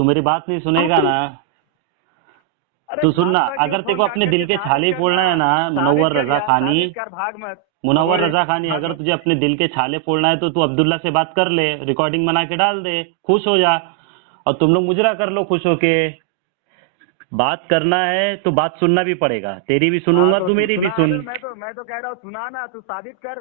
तू मेरी बात नहीं सुनेगा ना अरे तू सुनना। भाग अगर क्यों तेरे को फोन अपने काट दिल के के छाले ही फोड़ना है ना मुनव्वर रजा खानी, भाग मत। मुनव्वर ओए, रजा खानी, भाग अगर मत। तुझे अपने दिल के छाले फोड़ना है तो तू अब्दुल्ला से बात कर ले, रिकॉर्डिंग बना के डाल दे, खुश हो जा। और तुम लोग मुजरा कर लो खुश होके। बात करना है तो बात सुनना भी पड़ेगा, तेरी भी हाँ सुनूंगा, तो तू मेरी भी सुना, सुन। मैं तो कह रहा हूँ सुना ना, तू साबित कर,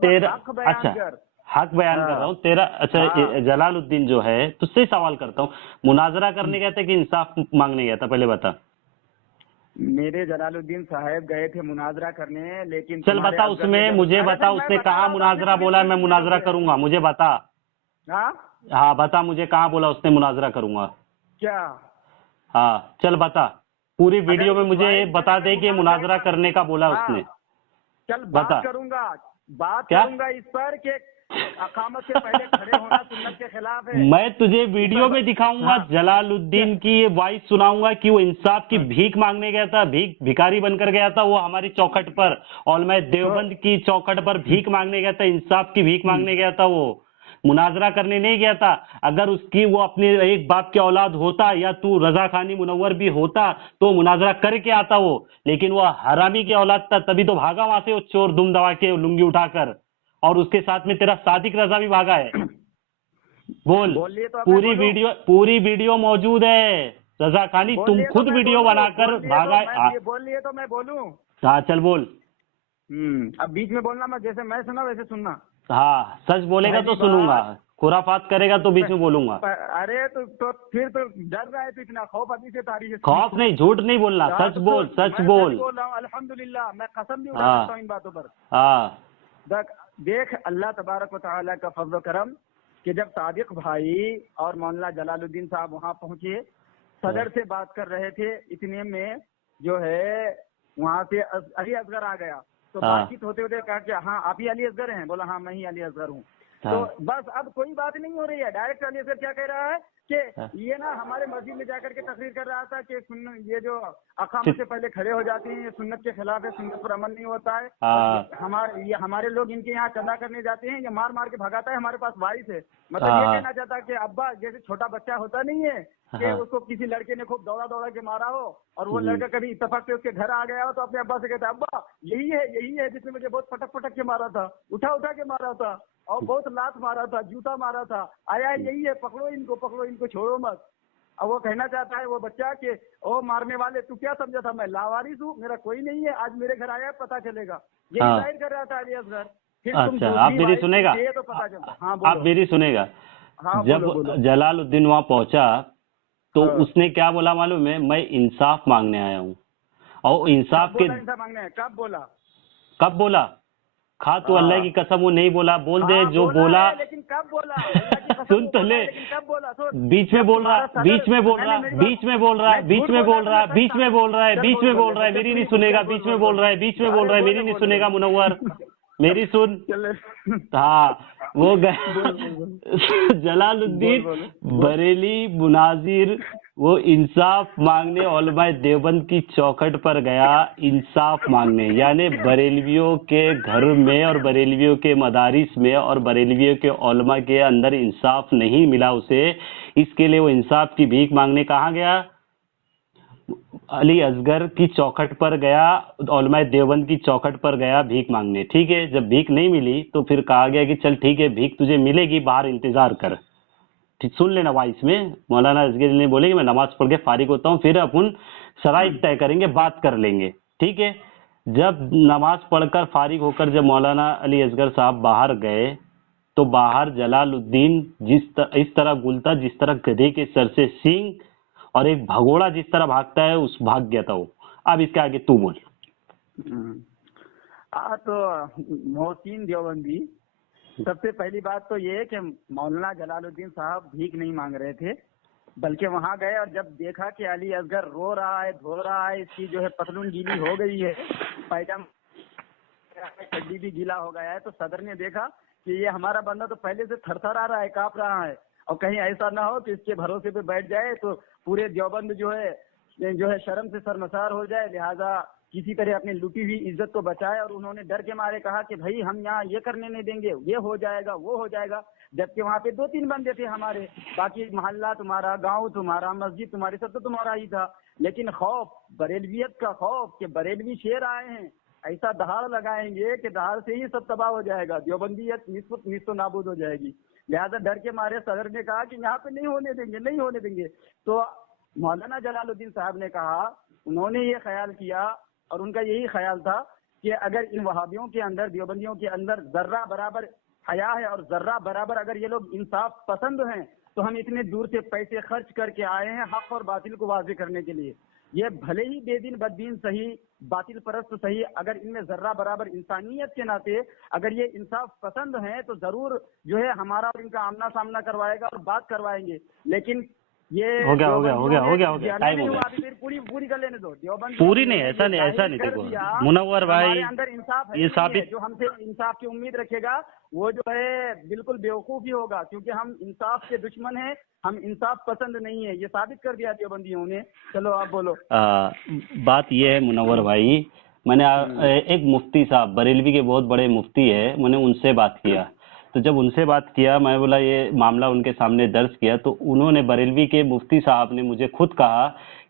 तेरा हक बयान अच्छा, कर। हक बयान कर रहा हाँ हूँ तेरा। अच्छा हाँ। जलालुद्दीन जो है, तुझसे ही सवाल करता हूँ, मुनाजरा करने गया था कि इंसाफ मांगने गया था, पहले बता। मेरे जलालुद्दीन साहब गए थे मुनाजरा करने, लेकिन चल तुम्हारे बता असगर ने उसमें, जब, मुझे अरे बता फिर मैं उसने बता कहा रहा हूँ तो अपनी मुनाजरा पूरी बोला है, पूरी मैं चीजें तो मुनाजरा फिर। करूंगा, मुझे बता। हाँ हाँ बता मुझे, कहाँ बोला उसने मुनाजरा करूंगा। क्या? हाँ चल बता, पूरी अगर वीडियो में उस मुझे वाइस बता गले में दे कि मुबारक मुनाजरा जाएगा। करने का बोला हाँ उसने। चल बता बात क्या। करूंगा इस पर कि अकामत से पहले खड़े होना सुन्नत के खिलाफ है। मैं तुझे इस पर वीडियो में दिखाऊंगा, हाँ क्या? जलालुद्दीन की ये वॉइस सुनाऊंगा कि वो इंसाफ की हाँ, भीख मांगने गया था, भिखारी बनकर गया था वो हमारी चौखट पर, और मैं तो देवबंद की चौखट पर भीख मांगने गया था, इंसाफ की भीख हम्म, मांगने गया था, वो मुनाजरा करने नहीं गया था। अगर उसकी वो अपने एक बाप की औलाद होता या तू रजा खानी मुनव्वर भी होता तो मुनाजरा करके आता वो, लेकिन वो हरामी की औलाद था, तभी तो भागा वहां से वो चोर दुम दबा के लुंगी उठाकर, और उसके साथ में तेरा सादिक रजा भी भागा है। बोल। बोल लिए तो अब मैं बोलूं। पूरी वीडियो मौजूद है, रजा खानी बोल तुम लिए तो खुद मैं वीडियो बोलूं। बनाकर भागा। बोल लिए तो मैं बोलूं। हाँ चल बोल। अब बीच में बोलना मत, जैसे मैं सुना वैसे सुनना। हाँ सच बोलेगा तो पहली सुनूंगा, बात, खुराफात करेगा तो बीच में बोलूंगा। अरे तो फिर तो डर रहा है तो इतना खौफ अभी से तारीख है सुन। खौफ नहीं, झूठ नहीं बोलना, हाँ, सच तो बोल, सुन, सच मैं सच बोल। बोल रहा हूँ अल्हम्दुलिल्लाह, मैं कसम भी उठा सकता हाँ हूँ इन बातों पर। हाँ देख अल्लाह तबारक व तआला का फज़्ल करम कि जब सादिक भाई और मौलाना जलालुद्दीन साहब वहां पहुंचे, सदर से बात कर रहे थे, इतने में जो है वहां से अली असगर आ गया। तो हाँ बातचीत होते होते कहा कि हाँ आप ही अली असगर हैं? बोला हाँ मैं ही अली असगर हूँ। तो हाँ बस अब कोई बात नहीं हो रही है, डायरेक्ट अली असगर क्या कह रहा है कि हाँ। ये ना हमारे मस्जिद में जाकर के तकरीर कर रहा था कि ये जो अकामत से पहले खड़े हो जाते हैं ये सुन्नत के खिलाफ है, सुन्नत पर अमल नहीं होता है। हाँ और हमारे लोग इनके यहाँ चंदा करने जाते हैं, ये मार मार के भगाता है, हमारे पास वाइस है। मतलब ये हाँ कहना चाहता है कि अब्बा जैसे छोटा बच्चा होता नहीं है कि हाँ। उसको किसी लड़के ने खूब दौड़ा दौड़ा के मारा हो और वो लड़का कभी इत्तेफाक से उसके घर आ गया हो तो अपने अब्बा से कहता है अब्बा यही है जिसने मुझे बहुत पटक पटक के मारा था, उठा उठा के मारा था और बहुत लात मारा था, जूता मारा था, आया यही है, पकड़ो इनको छोड़ो मत। अब वो कहना चाहता है वो बच्चा कि ओ मारने वाले तू क्या समझा था, मैं लावारिस हूँ, मेरा कोई नहीं है, आज मेरे घर आया पता चलेगा। यही हाँ। जाहिर कर रहा था अली असगर। फिर तुम अच्छा आप दूसरी मेरी वाइफ सुनेगा, पूछिए तो पता चलता। हाँ आप बोलो। मेरी सुनेगा। हाँ जब बोलो बोलो। जलालुद्दीन वहां पहुंचा तो हाँ उसने क्या बोला मालूम है, मैं इंसाफ मांगने आया हूँ। और कब इंसाफ के, बोला इंसाफ मांगने है? कब बोला? कब बोला, खा तो अल्लाह की हाँ कसम वो नहीं बोला, बोल दे हाँ जो बोला बोला। है, लेकिन कब बोला? अल्लाह की कसम सुन वो तो बोला ले, है, लेकिन कब बोला? सुन, बीच में जब बोल रहा, तुम्हारा सदर, बीच में बोल नहीं रहा, नहीं मेरी बात, बीच में बोल रहा, मैं बीच झूठ में बोलना बोल तो रहा, मैं बीच सच, में बोल रहा है, चल बीच बोल में बोल बोल ले रहा है, बच्चा, मेरी नहीं प्लीज सुनेगा, चल बोल बीच में बोल बोल बोल। रहा है, बीच में बोल अरे रहा है, बोल मेरी नहीं बोल सुनेगा बोल मुनव्वर, मेरी सुन। चल हाँ वो बोल गए बोल बोल बोल जलालुद्दीन बोल बोल। बरेली मुनाजिर, वो इंसाफ मांगने उलमाए देवबंद की चौखट पर गया, इंसाफ मांगने, यानी बरेलवियों के घर में और बरेलवियों के मदारिस में और बरेलवियों के उलमा के अंदर इंसाफ नहीं मिला उसे, इसके लिए वो इंसाफ की भीख मांगने कहाँ गया, अली असगर की चौखट पर गया, उलमाए देवबंद की चौखट पर गया भीख मांगने। ठीक है, जब भीख नहीं मिली तो फिर कहा गया कि चल ठीक है भीख तुझे मिलेगी, बाहर इंतजार कर। ठीक सुन लेना वॉइस में, मौलाना असगर ने बोले कि मैं नमाज पढ़ के फारिग होता हूँ, फिर अपन शराइत तय करेंगे, बात कर लेंगे। ठीक है, जब नमाज पढ़कर फारिग होकर जब मौलाना अली असगर साहब बाहर गए तो बाहर जलालुद्दीन इस तरह गुलता जिस तरह गधे के सर से सींग, और एक भगोड़ा जिस तरह भागता है उस भाग गया था वो। अब इसके आगे तू बोल। तो मोहसिन देवबंदी, सबसे पहली बात तो ये है कि मौलाना जलालुद्दीन साहब भीख नहीं मांग रहे थे, बल्कि वहां गए और जब देखा कि अली असगर रो रहा है, धो रहा है, इसकी जो है पतलून गीली हो गई है, पैजामा चड्डी भी गीला हो गया है, तो सदर ने देखा कि ये हमारा बंदा तो पहले से थरथर आ रहा है, कांप रहा है, और कहीं ऐसा ना हो कि इसके भरोसे पे बैठ जाए तो पूरे देवबंद जो है शर्म से शर्मसार हो जाए, लिहाजा किसी तरह अपनी लुटी हुई इज्जत को बचाए। और उन्होंने डर के मारे कहा कि भाई हम यहाँ ये करने नहीं देंगे, ये हो जाएगा वो हो जाएगा। जबकि वहाँ पे 2-3 बंदे थे हमारे, बाकी मोहल्ला तुम्हारा, गांव तुम्हारा, मस्जिद तुम्हारी, सब तो तुम्हारा ही था। लेकिन खौफ, बरेलवियत का खौफ कि बरेलवी शेर आए हैं, ऐसा दहाड़ लगाएंगे कि दहाड़ से ही सब तबाह हो जाएगा, देवबंदियत निस्फ नाबूद हो जाएगी। लिहाजा डर के मारे सदर ने कहा कि यहाँ पे नहीं होने देंगे, नहीं होने देंगे। तो मौलाना जलालुद्दीन साहब ने कहा, उन्होंने ये ख्याल किया और उनका यही ख्याल था कि अगर इन वहाबियों के अंदर, देवबंदियों के अंदर जर्रा बराबर हया है और जर्रा बराबर अगर ये लोग इंसाफ पसंद हैं, तो हम इतने दूर से पैसे खर्च करके आए हैं हक और बातिल को वाज़े करने के लिए। ये भले ही बेदीन बददीन सही, बातिल परस्त सही, अगर इनमें जर्रा बराबर इंसानियत के नाते अगर ये इंसाफ पसंद हैं तो जरूर जो है हमारा और इनका आमना सामना करवाएगा और बात करवाएंगे। लेकिन ये हो गया टाइम हो गया। फिर पूरी कर लेने दो। पूरी नहीं, ऐसा नहीं देखो मुनव्वर भाई, अंदर इंसाफ है, ये साबित जो हमसे इंसाफ की उम्मीद रखेगा वो जो है बिल्कुल बेवकूफ ही होगा, क्योंकि हम इंसाफ के दुश्मन हैं, हम इंसाफ पसंद नहीं है, ये साबित कर दिया देवबंदियों ने। चलो आप बोलो। बात ये है मुनव्वर भाई, मैंने एक मुफ्ती साहब, बरेलवी के बहुत बड़े मुफ्ती है, मैंने उनसे बात किया। तो जब उनसे बात किया, मैं बोला ये मामला उनके सामने दर्ज किया, तो उन्होंने, बरेलवी के मुफ्ती साहब ने मुझे खुद कहा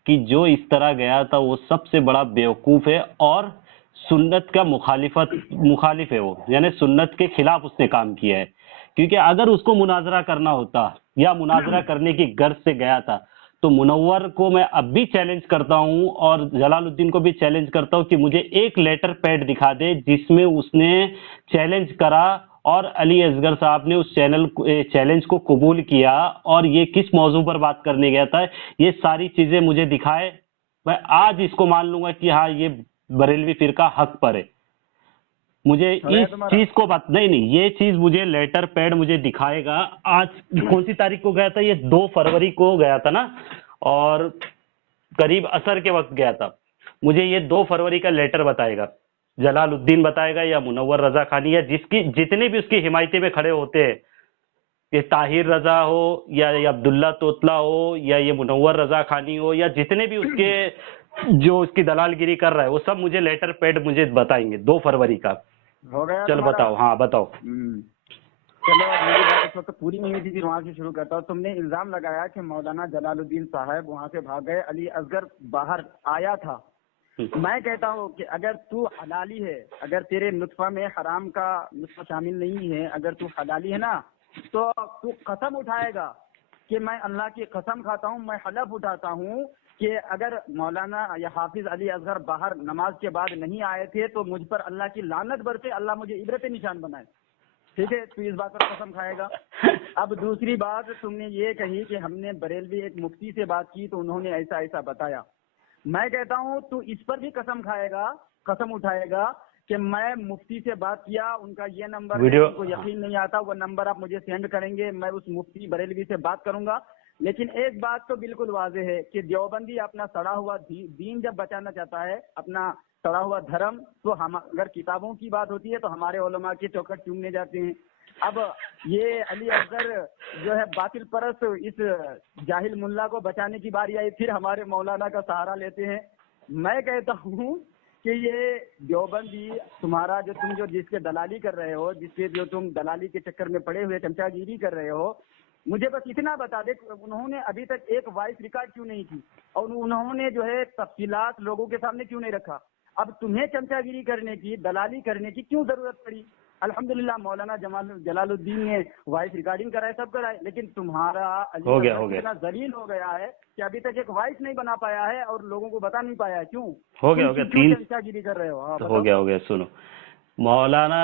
कि जो इस तरह गया था वो सबसे बड़ा बेवकूफ है और सुन्नत का मुखालिफ है वो, यानी सुन्नत के खिलाफ उसने काम किया है। क्योंकि अगर उसको मुनाजरा करना होता या मुनाजरा करने की गर्ज से गया था, तो मुनव्वर को मैं अब भी चैलेंज करता हूं और जलालुद्दीन को भी चैलेंज करता हूं कि मुझे एक लेटर पैड दिखा दे जिसमें उसने चैलेंज करा और अली असगर साहब ने उस चैलेंज को कबूल किया और ये किस मौजू पर बात करने गया था, ये सारी चीजें मुझे दिखाए। मैं आज इसको मान लूंगा कि हाँ ये बरेलवी फिरका हक पर है। मुझे इस चीज को बात नहीं, ये चीज मुझे लेटर पैड मुझे दिखाएगा। आज कौन सी तारीख को गया था, ये 2 फरवरी को गया था ना, और करीब असर के वक्त गया था। मुझे ये 2 फरवरी का लेटर बताएगा, जलालुद्दीन बताएगा या मुनव्वर रजा खानी या जितने भी उसकी हिमायती में खड़े होते हैं, ये ताहिर रजा हो या ये अब्दुल्ला तोतला हो या ये मुनव्वर रजा खानी हो या जितने भी उसके जो उसकी दलालगिरी कर रहा है, वो सब मुझे लेटर पैड मुझे बताएंगे 2 फरवरी का। हो गया? चल बताओ। हाँ बताओ। चलो मेरी बात इस वक्त पूरी नहीं हुई थी, फिर वहाँ से शुरू करता हूँ। तुमने इल्जाम लगाया कि मौलाना जलालुद्दीन साहब वहाँ से भाग गए, अली असगर बाहर आया था। मैं कहता हूँ कि अगर तू हलाली है, अगर तेरे नुत्फा में हराम का नुत्फा शामिल नहीं है, अगर तू हलाली है ना, तो तू कसम उठाएगा कि मैं अल्लाह की कसम खाता हूँ, मैं हलफ उठाता हूँ कि अगर मौलाना या हाफिज अली असगर बाहर नमाज के बाद नहीं आए थे तो मुझ पर अल्लाह की लानत बरसे, अल्लाह मुझे इबरत निशान बनाए। ठीक है, तू इस बात पर कसम खाएगा। अब दूसरी बात, तुमने ये कही कि हमने बरेलवी एक मुफ्ती से बात की तो उन्होंने ऐसा ऐसा बताया। मैं कहता हूँ तू इस पर भी कसम खाएगा, कसम उठाएगा कि मैं मुफ्ती से बात किया, उनका ये नंबर है, उनको यकीन नहीं आता, वो नंबर आप मुझे सेंड करेंगे, मैं उस मुफ्ती बरेलवी से बात करूंगा। लेकिन एक बात तो बिल्कुल वाजे है कि देवबंदी अपना सड़ा हुआ दीन जब बचाना चाहता है, अपना सड़ा हुआ धर्म, तो हम अगर किताबों की बात होती है तो हमारे उलमा के चौखट चूमने जाते हैं। अब ये अली असगर जो है बातिल परस्त, इस जाहिल मुल्ला को बचाने की बारी आई, फिर हमारे मौलाना का सहारा लेते हैं। मैं कहता हूँ कि ये देवबंदी तुम्हारा तुम जिसके दलाली कर रहे हो, जिसके जो तुम दलाली के चक्कर में पड़े हुए चमचागिरी कर रहे हो, मुझे बस इतना बता दे, उन्होंने अभी तक एक वॉइस रिकॉर्ड क्यों नहीं की और उन्होंने जो है तफसीलात लोगों के सामने क्यों नहीं रखा? अब तुम्हें चमचागिरी करने की, दलाली करने की क्यों जरूरत पड़ी? अल्हम्दुलिल्लाह मौलाना जलालुद्दीन ने वॉइस रिकॉर्डिंग कराए, सब कराए, लेकिन तुम्हारा हो गया इतना जलील हो गया है कि अभी तक एक वॉइस नहीं बना पाया है और लोगों को बता नहीं पाया है। क्यों हो गया 3 चमचागिरी कर रहे हो? हो गया। सुनो, मौलाना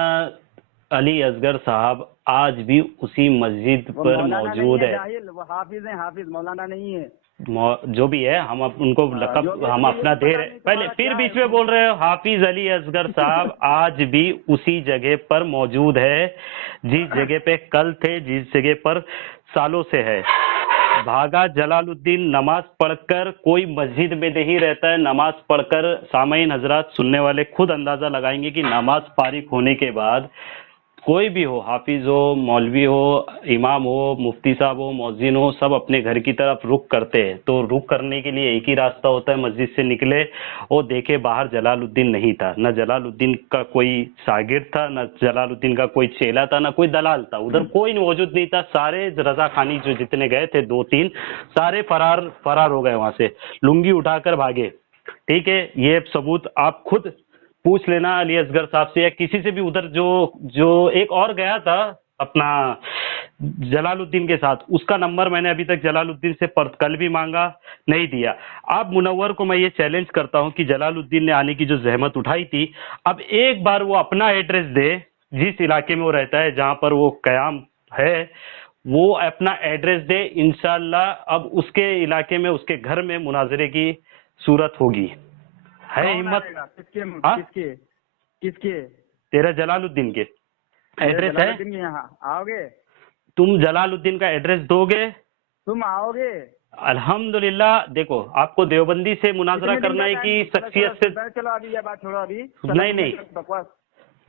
अली असगर साहब आज भी उसी मस्जिद पर मौजूद है। हाफिज है, हाफिज मौलाना नहीं है। जो भी है, हम उनको लकब हम अपना दे रहे, पहले फिर बीच में बोल रहे हो। हाफिज अली असगर साहब आज भी उसी जगह पर मौजूद है जिस जगह पे कल थे, जिस जगह पर सालों से है। भागा जलालुद्दीन नमाज पढ़कर, कोई मस्जिद में नहीं रहता है, नमाज पढ़कर। सामईन हजरात, सुनने वाले खुद अंदाजा लगाएंगे कि नमाज फारिग होने के बाद कोई भी हो, हाफिज हो, मौलवी हो, इमाम हो, मुफ्ती साहब हो, मौजिन हो, सब अपने घर की तरफ रुख करते हैं। तो रुख करने के लिए एक ही रास्ता होता है, मस्जिद से निकले और देखे बाहर जलालुद्दीन नहीं था। न जलालुद्दीन का कोई शागिर्द था, न जलालुद्दीन का कोई चेला था, न कोई दलाल था। उधर कोई मौजूद नहीं था। सारे रजा खानी जो जितने गए थे 2-3, सारे फरार हो गए वहां से, लुंगी उठाकर भागे। ठीक है, ये सबूत आप खुद पूछ लेना अली असगर साहब से या किसी से भी। उधर जो जो एक और गया था अपना जलालुद्दीन के साथ, उसका नंबर मैंने अभी तक जलालुद्दीन से कल भी मांगा, नहीं दिया। अब मुनव्वर को मैं ये चैलेंज करता हूं कि जलालुद्दीन ने आने की जो जहमत उठाई थी, अब एक बार वो अपना एड्रेस दे, जिस इलाके में वो रहता है, जहां पर वो कयाम है, वो अपना एड्रेस दे। इंशाल्लाह अब उसके इलाके में, उसके घर में मुनाजरे की सूरत होगी। है कौन हिम्मत? आएगा? किसके हाँ? किसके किसके? तेरा जलालुद्दीन के एड्रेस है? जलालुद्दीन के यहाँ आओगे? तुम जलालुद्दीन का एड्रेस दोगे? तुम आओगे? अल्हम्दुलिल्लाह। देखो, आपको देवबंदी से मुनाजरा कितने दिन करना का है टाइम? कि शख्सियत से? चलो अभी ये बात छोड़ो, अभी नहीं, बकवास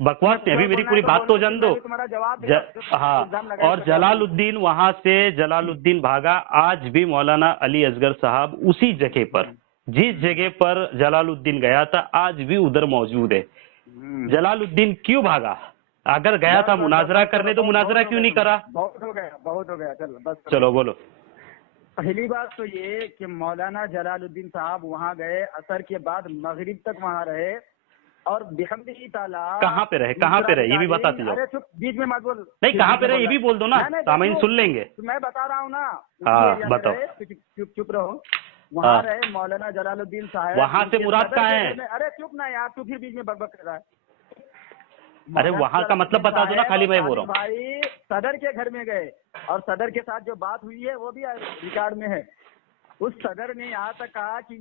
बकवास नहीं, अभी मेरी पूरी बात तो जान दो। तुम्हारा जवाब हाँ, और जलालुद्दीन वहां से जलालुद्दीन भागा। आज भी मौलाना अली असगर साहब उसी जगह पर, जिस जगह पर जलालुद्दीन गया था, आज भी उधर मौजूद है। जलालुद्दीन क्यों भागा? अगर गया था मुनाजरा करने, तो मुनाजरा क्यों नहीं करा? बहुत हो गया चलो बस। चलो बोलो। पहली बात तो ये कि मौलाना जलालुद्दीन साहब वहाँ गए, असर के बाद मगरिब तक वहाँ रहे, और बिहम्दिही ताला कहाँ पे रहे? कहाँ पे रहे ये भी बताते जाओ। अरे चुप, बीच में मत बोल। नहीं, कहाँ पे रहे ये भी बोल दो ना, सामाइन सुन लेंगे। तो मैं बता रहा हूँ ना। हाँ, बताओ। चुप रहो। वहाँ रहे मौलाना जलालुद्दीन साहब। वहाँ से मुराद कहाँ है? अरे चुप ना यार, तू फिर बीच में बकबक कर रहा है। अरे वहाँ का मतलब बता दो ना, खाली मैं बोल रहा हूँ। भाई सदर के घर में गए, और सदर के साथ जो बात हुई है वो भी रिकॉर्ड में है। उस सदर ने यहाँ तक कहा कि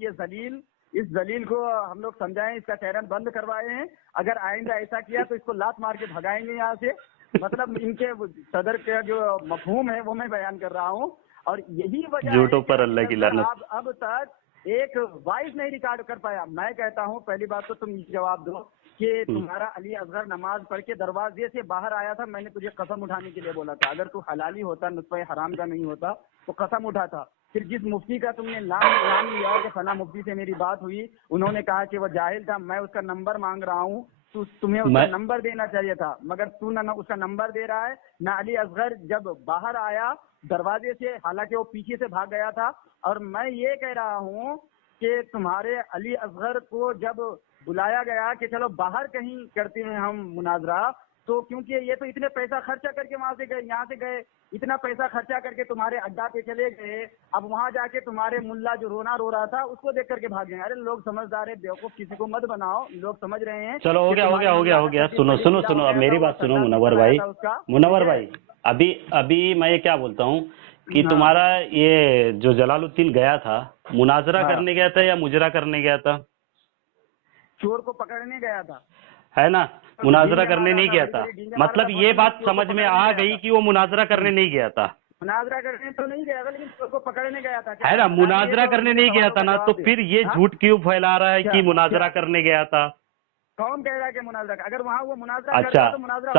इस जलील को हम लोग समझाएं, इसका चैनल बंद करवाए हैं, अगर आइंदा ऐसा किया तो इसको लात मार के भगाएंगे यहाँ से। मतलब इनके सदर का जो मफहूम है वो मैं बयान कर रहा हूँ। और यही वजह झूठों पर अल्लाह की लानत। अब तक एक वॉइस नहीं रिकॉर्ड कर पाया। मैं कहता हूँ पहली बात तो तुम जवाब दो कि तुम्हारा अली असगर नमाज पढ़ के दरवाजे से बाहर आया था, मैंने तुझे कसम उठाने के लिए बोला था। अगर तू हलाली होता, नुस्खे हराम का नहीं होता, तो कसम उठाता। फिर जिस मुफ्ती का तुमने नाम लिया कि फला मुफ्ती से मेरी बात हुई, उन्होंने कहा कि वो जाहिल था, मैं उसका नंबर मांग रहा हूँ, तुम्हें उसका नंबर देना चाहिए था, मगर तू ना उसका नंबर दे रहा है ना। अली असगर जब बाहर आया दरवाजे से, हालांकि वो पीछे से भाग गया था। और मैं ये कह रहा हूँ कि तुम्हारे अली असगर को जब बुलाया गया कि चलो बाहर कहीं करते हैं हम मुनाजरा, तो क्योंकि ये तो इतने पैसा खर्चा करके वहां से गए, यहाँ से गए, इतना पैसा खर्चा करके तुम्हारे अड्डा पे चले गए, अब वहां जाके तुम्हारे मुल्ला जो रो रहा था उसको देख करके भागे। अरे लोग समझदार है, बेवकूफ किसी को मत बनाओ, लोग समझ रहे हैं। चलो हो गया। सुनो अब मेरी बात सुनो मुनव्वर भाई। अभी मैं ये क्या बोलता हूँ कि तुम्हारा ये जो जलालुद्दीन गया था, मुनाजरा करने गया था या मुजरा करने गया था? चोर को पकड़ने गया था, है ना? मुनाजरा करने नहीं गया था। मतलब ये बात समझ में आ गई कि वो मुनाजरा करने नहीं गया था। मुनाजरा करने तो नहीं गया था, लेकिन चोर को पकड़ने गया था, है ना? मुनाजरा करने नहीं गया था ना, तो फिर ये झूठ क्यों फैला रहा है कि मुनाजरा करने गया था? कौन कह रहा है कि मुनाजरा? अगर वहाँ वो मुनाजरा अच्छा, तो मुनाजरा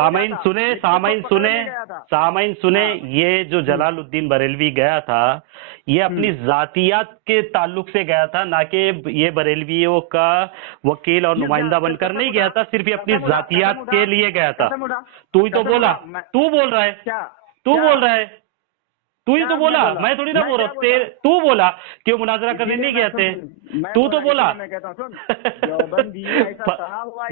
सामाइन सुने, ये जो जलालुद्दीन बरेलवी गया था, ये अपनी जातियात के ताल्लुक से गया था, ना कि ये बरेलवियों का वकील और नुमाइंदा बनकर नहीं गया था, सिर्फ ये अपनी जातियात के लिए गया था। तू ही तो बोला, तू बोल रहा है, तू ही तो बोला, मैं थोड़ी ना बोल रहा हूँ। तू बोला कि वो मुनाजरा करने नहीं गए थे, तू तो बोला।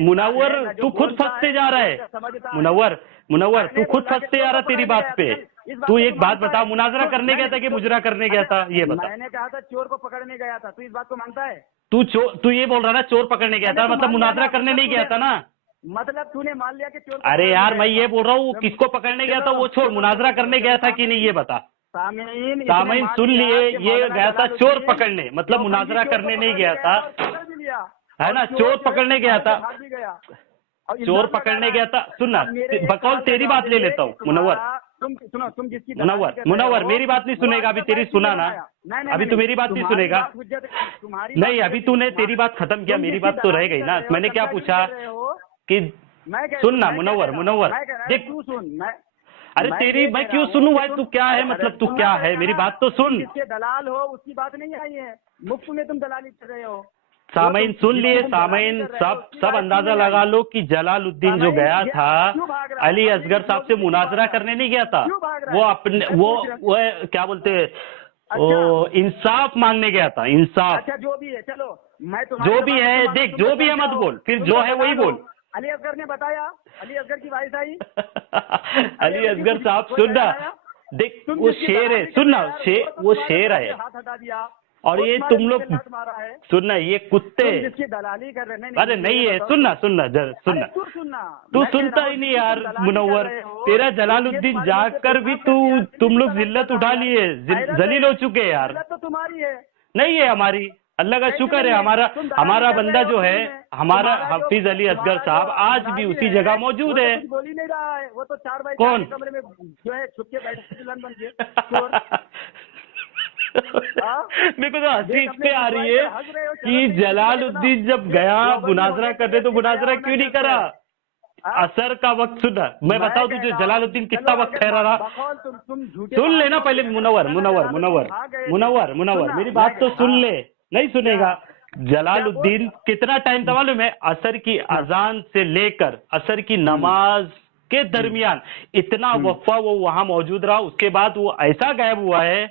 मुनव्वर तू खुद फंसते जा रहा है। मुनव्वर तू खुद फंसते जा रहा तेरी बात पे। तू एक बात बता, मुनाजरा करने गया था कि मुजरा करने गया था, ये बता। मैंने कहा था चोर को पकड़ने गया था, तू इस बात को मानता है? तू ये बोल रहा ना चोर पकड़ने गया था, मतलब मुनाजरा करने नहीं गया था ना? मतलब तूने मान लिया कि चोर। अरे यार, मैं ये बोल रहा हूँ किसको पकड़ने गया था वो छोड़, मुनाजरा करने गया था कि नहीं ये बता। सामीन सुन लिए, ये गया था चोर पकड़ने, मतलब मुनाजरा करने नहीं गया था, है ना? चोर पकड़ने गया था, चोर पकड़ने गया था। सुनना, बकौल तेरी बात ले लेता हूँ मुनव्वर। तुम जिसकी मुनव्वर मेरी बात नहीं सुनेगा, अभी तेरी सुना ना, अभी तू मेरी बात नहीं सुनेगा। नहीं, अभी तूने तेरी बात खत्म किया, मेरी बात तो रह गई ना। मैंने क्या पूछा कि मैं कह सुन ना मैं क्या मुनव्वर, कह रहा हूँ? मुनव्वर, मैं कह रहा हूँ, देख, तू सुन, अरे मैं तेरी ये मैं कह क्यों रहा हूँ सुनूं कि भाई, तू क्या है, मतलब तू सुनना क्या है, पड़ेगा मेरी ना। बात तो तुम सुन। जिसके दलाल हो उसकी बात नहीं आई है, मुफ्त में तुम दलाली कर रहे हो। सामयीन सुन जिसकी लिए, तुम दलाली सामयीन कर रहे हो, सब उसकी सब बात क्यों अंदाजा नहीं आई? लगा लो कि जलालुद्दीन जो सामयीन गया ये था क्यों भाग रहा है? अली अपनी असगर साहब से इडियोलॉजी क्यों भाग मुनाजरा रहा है? करने नहीं गया था, क्यों भाग रहा वो है? अपने मैं पूछ रहा हूँ। वो क्या बोलते, अच्छा वो इंसाफ मांगने गया था, इंसाफ। अच्छा, जो भी है चलो, मैं तुम्हारी जो भी जबान से है, मानो, देख, तुम जो तो भी है चर्चा मत हो, बोल, फिर तुम जो तो है वही दलाल हो। बोल। अली असगर ने बताया, अली असगर की वाइस आई, अली असगर की असगर साहब कोई सुनना, बयान आया? देख तुम वो जिसकी शेर है, दलाली कर रहे सुनना, हो यार, तो वो तुम्हारे शेर सर है, पे हाथ हटा दिया, और वो ये तुम्हारे तुम मुंह लोग पे लात मारा है। सुनना, ये कुत्ते, तुम जिसकी दलाली कर रहे हैं, अरे मुझे नहीं ये है, बताओ सुनना तुम। सुनना अरे सुनना, तू सुनना, तू मैं कह सुनता रहा हूँ ही नहीं जिसकी तुम यार दलाली कर मुनव्वर, रहे हो, तेरा ये जलालुद्दीन तुम्हारे मुंह पे जाकर भी पेशाब कर दिया, तुम दिल्ली की लोग दलाली जिल्लत कर रहा उठा है यार। लिए, गैरत जलील है, हो चुके हैं यार। गैरत तो तुम्हारी है। नहीं है हमारी, अल्लाह का कैसे शुक्र है, नहीं है? हमारा तुम दलाली हमारा कर रहे बंदा हो जो है, फ्री में। हमारा हफीज अली असगर तुम्हारा साहब जो आज भी मुनाजिर उसी है, जगह वो मौजूद तो है। कुछ बोल ही नहीं रहा है, वो तो 4x4 कौन? के कमरे में जो है छुप के बैठे दुल्हन बन के चोर। हाँ? मेरे को तो हंसी देख इस अपने पे आ रही रुसवाई है पर हंस रहे हो, शर्म कि नहीं आती तुम्हें इतना जलालुद्दीन जब कि गया देवबंदी मुनाजरा होने के करने, लिए तो किराया मुनाजरा होना क्यों नहीं शर्त करा? है। हाँ? असर का वक्त सुना, मैं बताऊं कह तुझे रहा हूँ, जलालुद्दीन चलो कितना वक्त अगर ठहरा रहा। बकौल तुम झूठे सुन भाग लेना जाओगे, पहले अगर मुनव्वर, मौलाना मुनव्वर, जलालुद्दीन मुनव्वर, भाग गए थे। मुनव्वर, मुनव्वर, सुनना, मेरी मैं बात तो सुन हाँ, ले, नहीं क्या सुनेगा। क्या बोल? जलालुद्दीन कितना टाइम था मालूम है? असर की हाँ, अजान से लेकर असर की हम्म, नमाज के हम्म, दरमियान इतना हम्म। वफा वो वहां मौजूद रहा, उसके बाद वो ऐसा गायब हुआ है,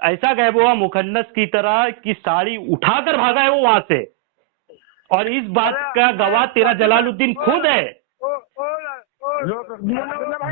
ऐसा गायब हुआ मुखन्नस की तरह कि साड़ी उठाकर भागा है वो वहां से। और इस बात का गवाह तेरा जलालुद्दीन खुद है।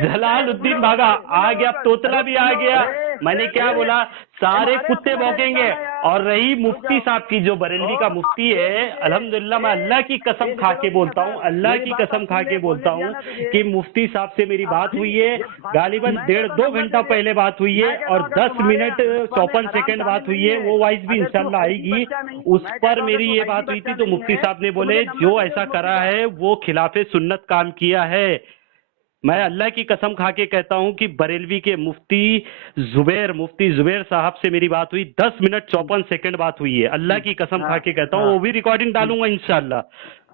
जलालुद्दीन भागा, आ गया, तोतला भी आ गया। मैंने क्या बोला, सारे कुत्ते भौंकेंगे। और रही मुफ्ती साहब की, जो बरेलवी का मुफ्ती है, अल्हम्दुलिल्लाह मैं अल्लाह की कसम खा के बोलता हूँ, अल्लाह की कसम खा के बोलता हूँ कि मुफ्ती साहब से मेरी बात हुई है, गालिबन 1.5-2 घंटा पहले बात हुई है, और 10 मिनट 54 सेकंड बात हुई है, वो वॉइस भी इंशाल्लाह आएगी। उस पर मेरी ये बात हुई थी, तो मुफ्ती साहब ने बोले जो ऐसा करा है वो खिलाफे सुन्नत काम किया है। मैं अल्लाह की कसम खा के कहता हूं कि बरेलवी के मुफ्ती जुबैर साहब से मेरी बात हुई, 10 मिनट 54 सेकंड बात हुई है, अल्लाह की कसम खा के कहता हूं। वो भी रिकॉर्डिंग डालूंगा इंशाल्लाह,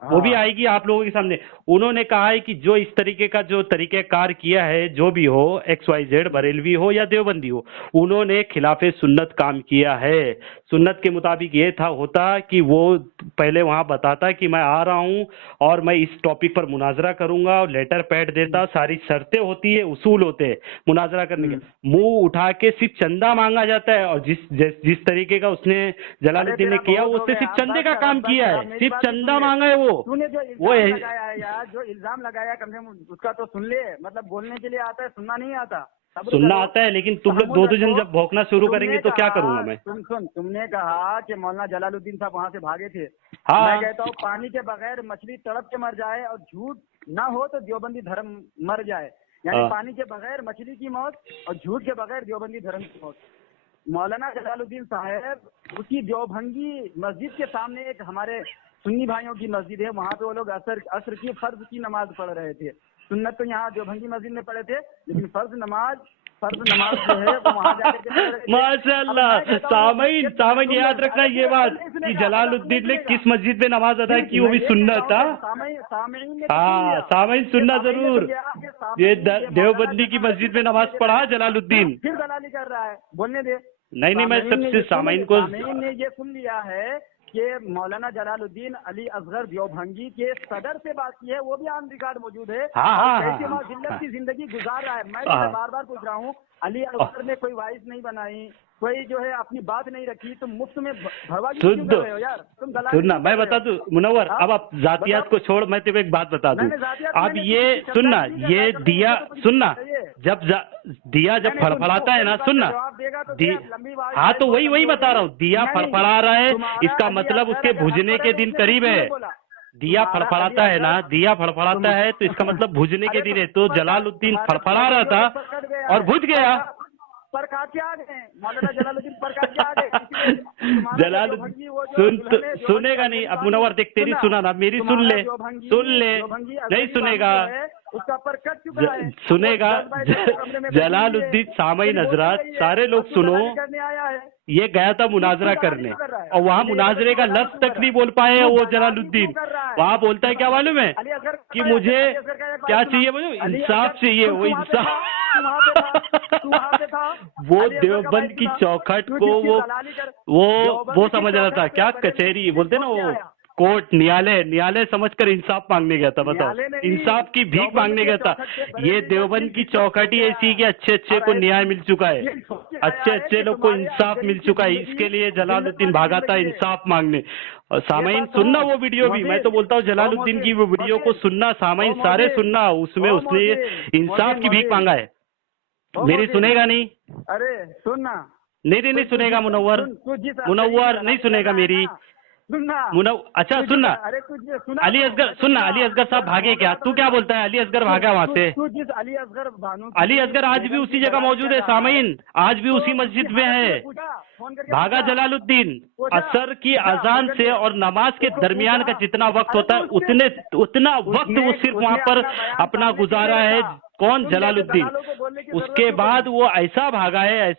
वो भी आएगी आप लोगों के सामने। उन्होंने कहा है कि जो इस तरीके का जो तरीकेकार किया है, जो भी हो, XYZ बरेलवी हो या देवबंदी हो, उन्होंने खिलाफे सुन्नत काम किया है। सुन्नत के मुताबिक ये था होता कि वो पहले वहां बताता कि मैं आ रहा हूं और मैं इस टॉपिक पर मुनाजरा करूंगा, और लेटर पैड देता, सारी शर्तें होती है, उसूल होते हैं मुनाजरा करने के। मुंह उठा के सिर्फ चंदा मांगा जाता है, और जिस तरीके का उसने जलालुद्दीन ने किया, उसने सिर्फ चंदे का काम किया है, सिर्फ चंदा मांगा है। तूने जो वो इल्जाम लगाया है यार, जो इल्जाम लगाया कम से कम उसका तो सुन ले, मतलब बोलने के लिए आता है, सुनना नहीं आता। सुनना आता है, लेकिन तुम लोग दो दिन जब भौंकना शुरू करेंगे तो क्या करूंगा मैं? तुमने कहा कि मौलाना जलालुद्दीन साहब वहां से भागे थे। हाँ। मैं कहता हूँ पानी के बगैर मछली तड़प के मर जाए और झूठ ना हो तो देवबंदी धर्म मर जाए, यानी पानी के बगैर मछली की मौत और झूठ के बगैर देवबंदी धर्म की मौत। मौलाना जलालुद्दीन साहब उसी देवभंगी मस्जिद के सामने एक हमारे सुन्नी भाइयों की मस्जिद है, वहाँ पे वो लोग असर की फर्ज की नमाज पढ़ रहे थे। सुन्नत तो यहाँ देवभंगी मस्जिद में पढ़े थे, लेकिन फर्ज नमाज जो है वो वहाँ जाकर के पढ़ रहे थे। माशाअल्लाह, सामईन याद रखना ये बात कि जलालुद्दीन ने किस मस्जिद में नमाज अदा की, वो भी सुन्नत था। हाँ, सामईन सुनना जरूर, ये देवबंदी की मस्जिद में नमाज पढ़ा जलालुद्दीन। फिर दलाली कर रहा है, बोलने दे। नहीं, मैं सबसे सामईन को ने ये सुन लिया है कि मौलाना जलालुद्दीन अली असगर देवभंगी के सदर से बात की है, वो भी ऑन रिकॉर्ड मौजूद है। कैसे वहाँ जिल्लत की जिंदगी गुजार रहा है। मैं बार बार पूछ रहा हूँ, अली असगर ने कोई वाइस नहीं बनाई, कोई जो है अपनी बात नहीं रखी, तुम मुफ्त में भरवागी क्यों कर रहे हो यार? तुम सुनना, मैं बता दूं मुनव्वर, अब आप जातियात को छोड़, मैं तेरे को एक बात बता दूं। अब ये सुनना, ये दिया सुनना, जब दिया जब फड़फड़ाता है ना, सुनना, हाँ तो वही बता रहा हूँ, दिया फड़फड़ा रहा है, इसका मतलब उसके बुझने के दिन करीब है। दिया फड़फड़ाता है ना, दिया फड़फड़ाता है तो इसका मतलब बुझने के दिन है। तो जलालुद्दीन फड़फड़ा रहा था और बुझ गया। प्रकाश के आ गए, मौलाना जलालुद्दीन प्रकाश के आ गए। जलालुद्दीन सुनेगा नहीं। अब मुनव्वर देख, तेरी सुना ना, मेरी सुन ले, नहीं सुनेगा, उसका पर कट चुका है, सुनेगा। जलालुद्दीन सामईन हजरात, सारे लोग सुनो, ये गया था मुनाजरा करने, और वहाँ मुनाजरे का लफ्ज तक नहीं बोल पाए वो जलालुद्दीन। वहाँ बोलता है क्या मालूम है कि मुझे क्या चाहिए, मुझे इंसाफ चाहिए, वो इंसाफ। वो देवबंद की चौखट को वो समझ रहा था, क्या कचहरी बोलते ना, वो कोर्ट, न्यायालय समझकर इंसाफ मांगने गया था। बताओ, इंसाफ की भीख मांगने गया था। ये देवबंद की चौखट ही ऐसी कि अच्छे को न्याय मिल चुका है, अच्छे लोग को इंसाफ मिल चुका है, इसके लिए जलालुद्दीन भागा था इंसाफ मांगने। और सामाइन सुनना वो वीडियो भी, मैं तो बोलता हूँ जलालुद्दीन की वो वीडियो को सुनना, सामाइन सारे सुनना, उसमें उसने इंसाफ की भीख मांगा है। मेरी सुनेगा नहीं? अरे सुनना, नहीं सुनेगा मुनव्वर नहीं सुनेगा मेरी। अच्छा सुनना, अली असगर सुनना, अली असगर साहब भागे क्या? तू क्या बोलता है अली असगर भागा वहाँ से? अली असगर आज भी उसी जगह मौजूद है सामीन, आज भी उसी मस्जिद में है। भागा जलालुद्दीन। असर की अजान से और नमाज के दरमियान का जितना वक्त होता है उतना वक्त वो सिर्फ वहाँ पर अपना गुजारा है। कौन? जलालुद्दीन। उसके बाद वो ऐसा भागा है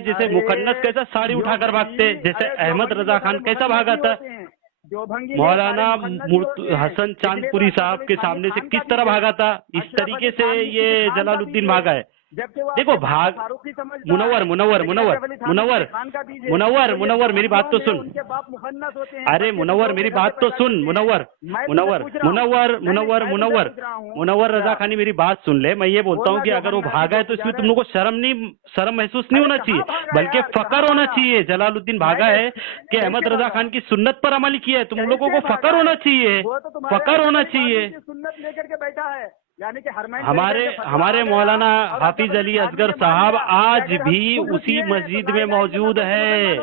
जैसे मुखन्नस कैसा साड़ी उठाकर भागते, जैसे अहमद रजा खान कैसा भागा था, मौलाना हसन चांदपुरी साहब के सामने से किस तरह भागा था, इस तरीके से ये जलालुद्दीन भागा है। देखो मुनव्वर मेरी बात तो सुन। अरे मुनव्वर मेरी बात तो सुन, मुनव्वर रजा खानी मेरी बात सुन ले। मैं ये बोलता हूँ कि अगर वो भागा है तो इसमें तुम लोग को शर्म महसूस नहीं होना चाहिए, बल्कि फकर होना चाहिए। जलालुद्दीन भागा है कि अहमद रजा खान की सुन्नत पर अमल किया है, तुम लोगों को फकर होना चाहिए, फकर होना चाहिए। सुन्नत लेकर के बैठा है, यानी कि हमारे मौलाना हाफिज अली असगर साहब आज भी उसी मस्जिद में मौजूद है,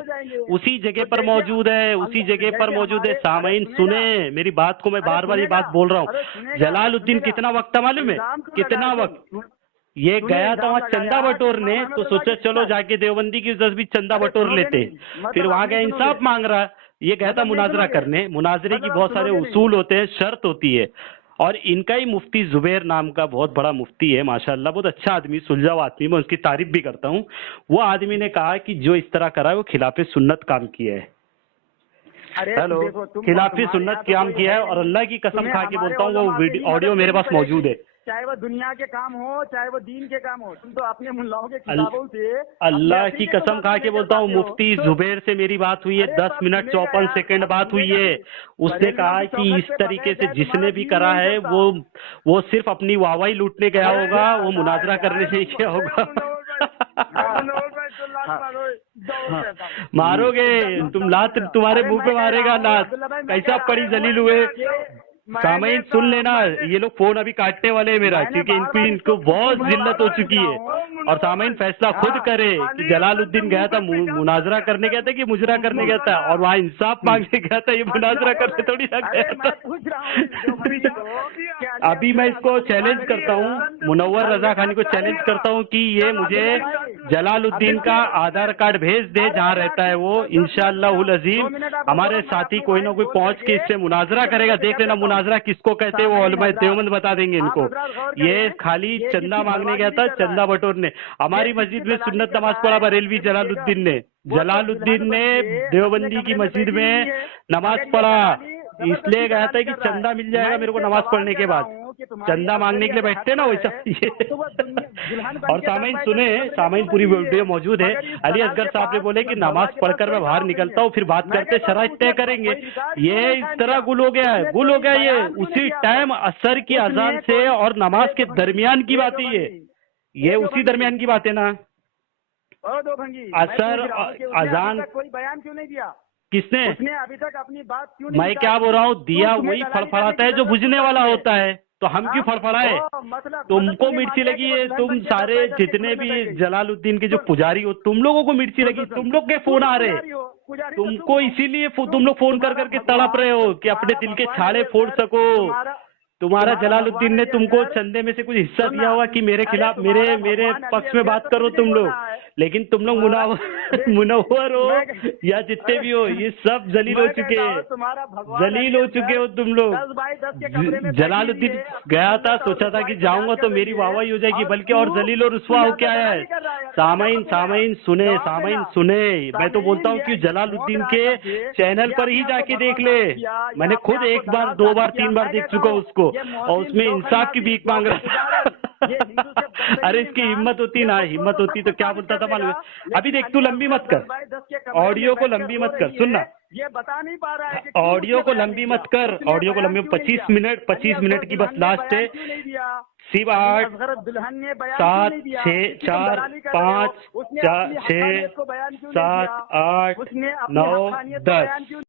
उसी जगह पर मौजूद है, सामाइन सुने मेरी बात को, मैं बार बार ये बात बोल रहा हूँ। जलालुद्दीन कितना वक्त था मालूम है? कितना वक्त ये गया था वहाँ चंदा बटोरने, तो सोचा चलो जाके देवबंदी की वजह भी चंदा बटोर लेते, फिर वहाँ गया इंसाफ मांग रहा। ये गया था मुनाजरा करने। मुनाजरे की बहुत सारे उसूल होते हैं, शर्त होती है, और इनका ही मुफ्ती जुबैर नाम का बहुत बड़ा मुफ्ती है, माशाल्लाह बहुत अच्छा आदमी, सुलझाऊ आदमी, मैं उसकी तारीफ भी करता हूँ। वो आदमी ने कहा कि जो इस तरह करा है वो खिलाफे सुन्नत काम किया है। हेलो, खिलाफी सुन्नत काम किया है, और अल्लाह की कसम खा के बोलता हूँ वो ऑडियो मेरे पास मौजूद है। चाहे वो दुनिया के काम हो, चाहे वो दीन के काम हो, तुम तो अपने मुल्लाओं के किताबों से, अल्लाह की कसम खा के बोलता हूँ, मुफ्ती जुबैर से मेरी बात हुई है, 10 मिनट 54 सेकंड बात हुई है। उसने कहा कि इस तरीके से जिसने भी करा है वो सिर्फ अपनी वाहवाही लूटने गया होगा, वो मुनाजरा करने से क्या होगा। मारोगे तुम, लात तुम्हारे मुंह पे मारेगा लात, कैसा पड़ी जलील हुए। सामाइन सुन लेना, ये लोग फोन अभी काटने वाले हैं मेरा, क्योंकि इनको बहुत जिल्लत हो चुकी है। और सामाइन फैसला खुद करे कि जलालुद्दीन गया था मुनाजरा करने गया था कि मुजरा करने गया था, और वहाँ इंसाफ मांगने गया था, ये मुनाजरा करने थोड़ी ना गया था। अभी मैं इसको चैलेंज करता हूँ, मुनव्वर रजा खानी को चैलेंज करता हूँ कि ये मुझे जलालुद्दीन का आधार कार्ड भेज दे जहाँ रहता है वो। इंशाअल्लाहुल अजीम हमारे साथी कोई ना कोई पहुंच के इससे मुनाजरा करेगा। देख लेना मुनाजरा किसको कहते हैं, वो उलमा देवबंद बता देंगे इनको। ये खाली चंदा मांगने गया था, चंदा बटोरने। हमारी मस्जिद में सुन्नत नमाज पढ़ा बरेलवी जलालुद्दीन ने देवबंदी की मस्जिद में नमाज पढ़ा, इसलिए गया था कि चंदा मिल जाएगा मेरे को नमाज पढ़ने के बाद। चंदा मांगने के लिए बैठते ना वैसा ये। और सामाइन पूरी वीडियो मौजूद है। अली असगर साहब ने बोले कि नमाज पढ़कर मैं बाहर निकलता हूँ, फिर बात करते, शराइत तय करेंगे। ये इस तरह गुल हो गया ये उसी टाइम असर की अजान से और नमाज के दरमियान की बात है, ये उसी दरमियान की बात है ना। असर अजान कोई बयान क्यों नहीं दिया? किसने? उसने अभी तक अपनी बात क्यों नहीं? मैं क्या बोल रहा हूँ, दिया वही फड़फड़ाता है जो बुझने वाला होता है, तो हम क्यों फड़फड़ाए? तुमको मिर्ची लगी है, तुम सारे जितने भी जलालुद्दीन के जो पुजारी हो, तुम लोगों को मिर्ची लगी, तुम लोग के फोन आ रहे, तुमको इसीलिए तुम लोग फोन कर करके तड़प रहे हो कि अपने दिल के छाले फोड़ सको। तुम्हारा जलालुद्दीन ने तुमको चंदे में से कुछ हिस्सा दिया होगा कि मेरे खिलाफ मेरे पक्ष में बात करो तुम लोग, लेकिन तुम लोग मुनव्वर हो या जितने भी हो, ये सब जलील हो चुके हैं, जलील हो चुके हो तुम लोग। जलालुद्दीन गया था, सोचा था कि जाऊंगा तो मेरी वाहवाही हो जाएगी, बल्कि और जलील और रुस्वा हो क्या है। सामाइन सुने, मैं तो बोलता हूँ कि जलालुद्दीन के चैनल पर ही जाके देख ले। मैंने खुद 1 बार 2 बार 3 बार देख चुका उसको, और उसमें इंसाफ की भीख मांग रहा था। अरे इसकी हिम्मत होती तो क्या बोलता था मालूम है? अभी देख, तू लंबी मत कर, ऑडियो को लंबी मत कर, सुनना, ये बता नहीं पा रहा है कि ऑडियो को लंबी मत कर, ऑडियो को लंबी 25 मिनट की बस लास्ट है। सिर्फ 8 7 6 4 5 6 7 8 9 10